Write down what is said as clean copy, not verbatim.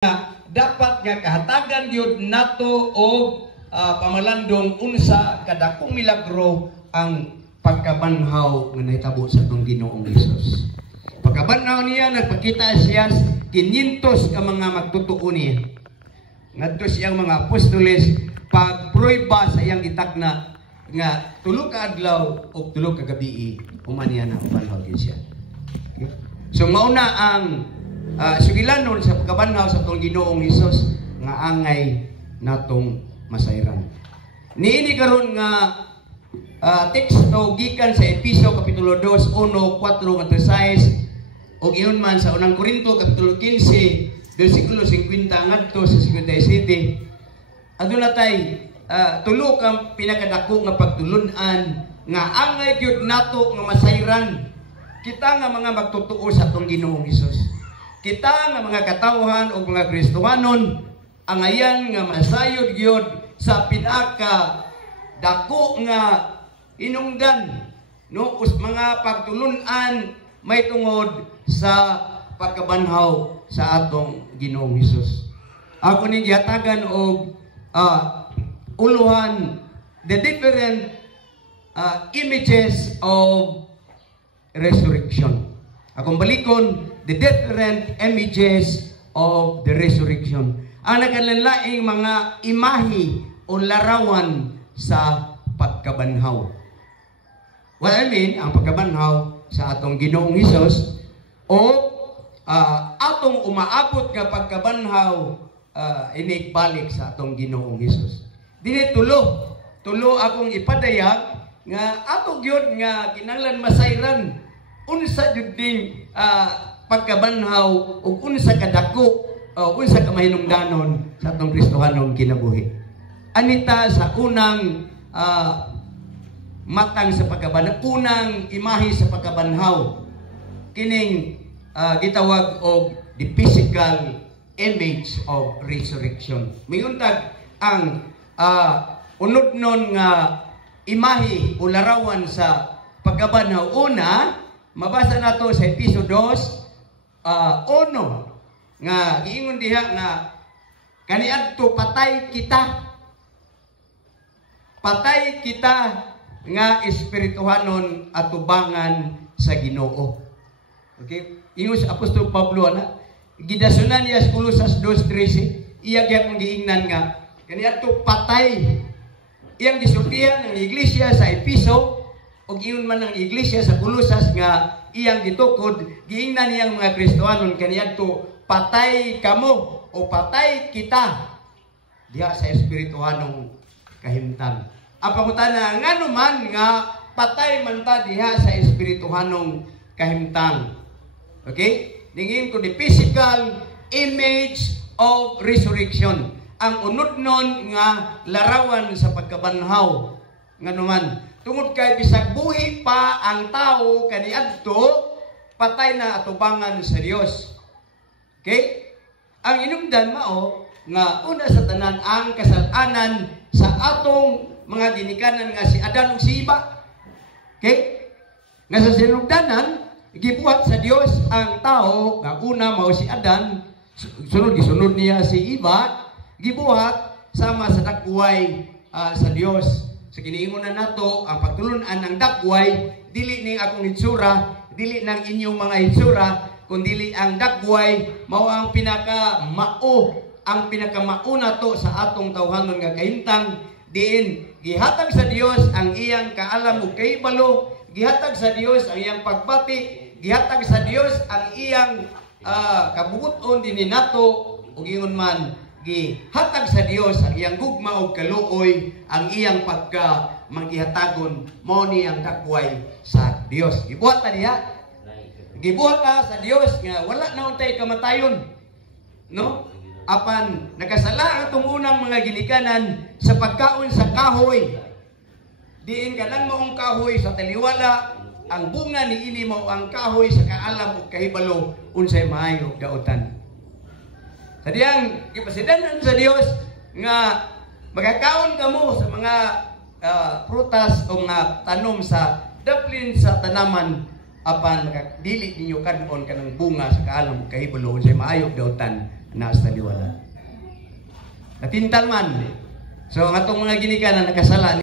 dapat nga kahatagan gyud nato og pamalandong unsa kadakong milagro ang pagkabanhaw nga nahitabo sa atong Ginoong Hesus. Pagkabanhaw niya nagpakita siya 500 ka mga magtutuo niya. Ngadto siyang mga apostoles pagprueba sa iyang gitakna nga tulo ka adlaw o tulo ka gabi human niya na ubanhaw siya. Okay? So mauna ang sugilanon sa pagkabanhaw sa atong Ginoong Hesus nga angay natong masayran. Niini karon nga teksto gikan sa Efeso kapitulo 2, 1, 4 ngadto 6 ug iyon man sa unang Korinto kapitulo 15 bersikulo 50 ngadto sa 57. Aduna tay tulo ka pinakadako nga pagtulun-an nga angay gyud nato nga masayran kita nga mga magtutuo sa atong Ginoong Hesus. Kita nga mga katawhan o mga Kristohanon angayan nga masayod gyud sa pinaka dako nga inungdan no us mga pagtulun-an may tungod sa pagkabanhaw sa atong Ginoong Hesus. Ako ning gihatagan og uluhan the different images of resurrection. Akong balikon the different images of the resurrection. Ang nagkalainlaing mga imahe o larawan sa pagkabanhaw. What I mean, ang pagkabanhaw sa atong Ginoong Hesus o atong umaabot nga pagkabanhaw inigbalik sa atong Ginoong Hesus. Dili tulo akong ipadayag nga ato gyud nga kinahanglan masayran unsa jud ning pagkabanhaw ug unsa kadako unsa ka mahinungdanon sa atong Kristohanong kinabuhi. Anita sa unang matang sa pagkabanhaw, unang imahe sa pagkabanhaw kining gitawag og the physical image of resurrection. Mayuntag ang unod-non nga imahe o larawan sa pagkabanhaw. Una, mabasa nato sa Efeso 2, 1 nga giingon diha nga kaniadto patay kita nga espirituhanon atubangan sa Ginoo. Okay? Ingon sa Apostol Pablo ana gidasunan niya sa Colosas 2:13 iya gyud giingnan nga kaniadto patay iyang gisultihan ng iglesia sa Efeso o giyon man ang iglesia sa Colosas nga iyang gitukod giingnan niyang mga Kristohanon kaniadto patay kamo o patay kita diha sa espirituhanong kahimtang. Ang pangutana ngano man nga patay man ta diha sa espirituhanong kahimtang. Okay? Ningin ko the physical image of resurrection. Ang unod nun nga larawan sa pagkabanhaw ngano man tungod kay bisag buhi pa ang tao kaniadto patay na atubangan sa Dios. Okay? Ang inungdan mao nga una sa tanan ang kasalanan sa atong mga ginikanan nga si Adan ug si Eva. Okay? Nga sa sinugdanan gibuhat sa Dios ang tao nga una mao si Adan, gisunod niya si Eva, gibuhat sama sa dakway sa Dios. Sa kiniingon nato ang pagtulun-an ng dakway dili ning akong hitsura, dili nang inyong mga hitsura, kundi ang dakway mao ang pinakamao nato sa atong tawhanon nga kahimtang diin gihatag sa Dios ang iyang kaalam ug kahibalo, gihatag sa Dios ang iyang pagbati, gihatag sa Dios ang iyang kabubuton dinhi nato ug ingon man gihatag sa Dios ang iyang gugma ug kaluoy, ang iyang pagka manggihatagon mao ni ang dakway sa Dios. Gibuhat ta diha. Gibuhat ta sa Dios nga wala na untay kamatayon. No? Apan nakasala atong unang mga ginikanan sa pagkaon sa kahoy. Diin kanang maong kahoy sa taliwala, ang bunga ni ini mao ang kahoy sa kaalam ug kahibalo unsay maayo daotan. Sa diyang gipasidanan sa Dios nga magakaon kamo sa mga prutas o mga tanom sa daplin sa tanaman apan dili ninyo kanon kanang bunga sa kaalam ug kahibalo unsay maayo daotan na sa taliwala. Natintal man. So ang atong mga ginikanan nakasala